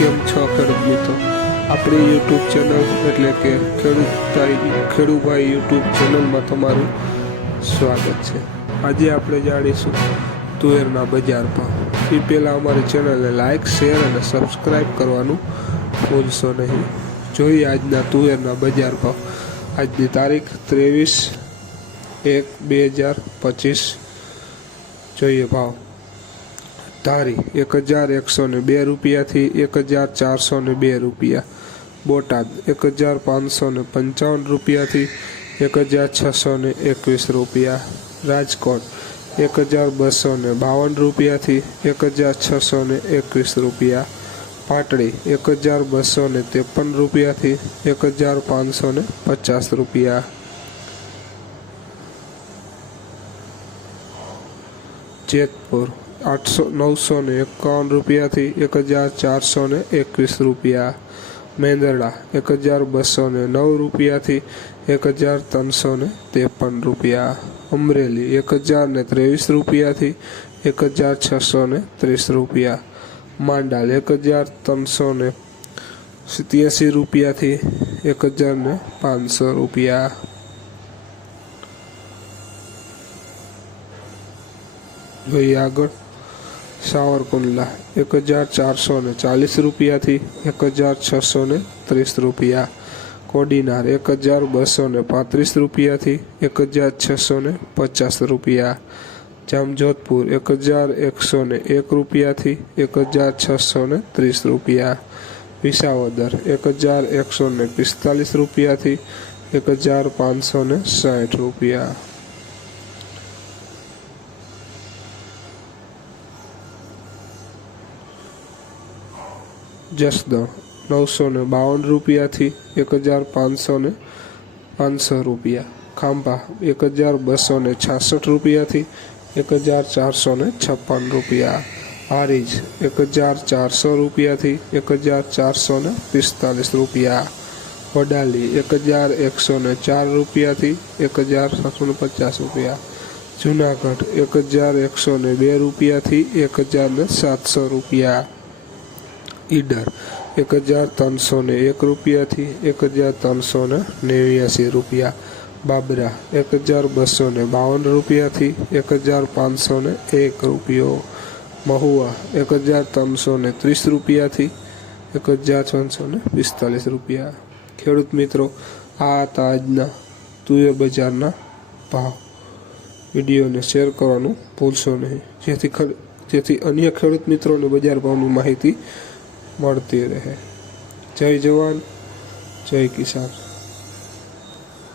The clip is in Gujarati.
કેમ છો ખેડૂત મિત્રો? આપણી યુટ્યુબ ચેનલ એટલે કે ખેડૂભાઈ યુટ્યુબ ચેનલમાં તમારું સ્વાગત છે। આજે આપણે જાણીશું તુવેરના બજાર ભાવ। એ પહેલાં અમારી ચેનલને લાઇક, શેર અને સબસ્ક્રાઈબ કરવાનું ભૂલશો નહીં। જોઈએ આજના તુવેરના બજાર ભાવ। આજની તારીખ 23/1/2025। જોઈએ ભાવ। ધારી 1102 રૂપિયાથી 1402 રૂપિયા। બોટાદ 1555 રૂપિયાથી 1621 રૂપિયા। રાજકોટ 1252 રૂપિયાથી 1621 રૂપિયા। પાટડી 1253 રૂપિયાથી 1550 રૂપિયા। જેતપુર 951 રૂપિયાથી 1421 રૂપિયા। મેંદરડા 1209 રૂપિયાથી 1353 રૂપિયા। અમરેલી 1023 રૂપિયાથી 1630 રૂપિયા। માંડાલ 1387 રૂપિયાથી 1500 રૂપિયા। જોઈએ આગળ। સાવરકુંડલા 1440 રૂપિયાથી 1630 રૂપિયા। કોડીનાર 1235 રૂપિયાથી 1650 રૂપિયા। જામજોધપુર 1101 રૂપિયાથી 1630 રૂપિયા। વિસાવદર 1145 રૂપિયાથી 1560 રૂપિયા। જસદણ 952 રૂપિયાથી 1500 રૂપિયા। ખાંભા 1266 રૂપિયાથી 1456 રૂપિયા। હારીજ 1400 રૂપિયાથી 1445 રૂપિયા। વડાલી 1104 રૂપિયાથી 1750 રૂપિયા। જુનાગઢ 1102 રૂપિયાથી 1700 રૂપિયા। ઈડર 1301 રૂપિયાથી 1389 રૂપિયા। બાબરા 1252 રૂપિયાથી 1501 રૂપિયો। મહુવા 1330 રૂપિયાથી 1445 રૂપિયા। ખેડૂત મિત્રો, આ હતા આજના તુવેર બજારના ભાવ। વિડીયોને શેર કરવાનું ભૂલશો નહીં, જેથી અન્ય ખેડૂત મિત્રોને બજાર ભાવની માહિતી મળતી રહે। જય જવાન, જય કિસાન।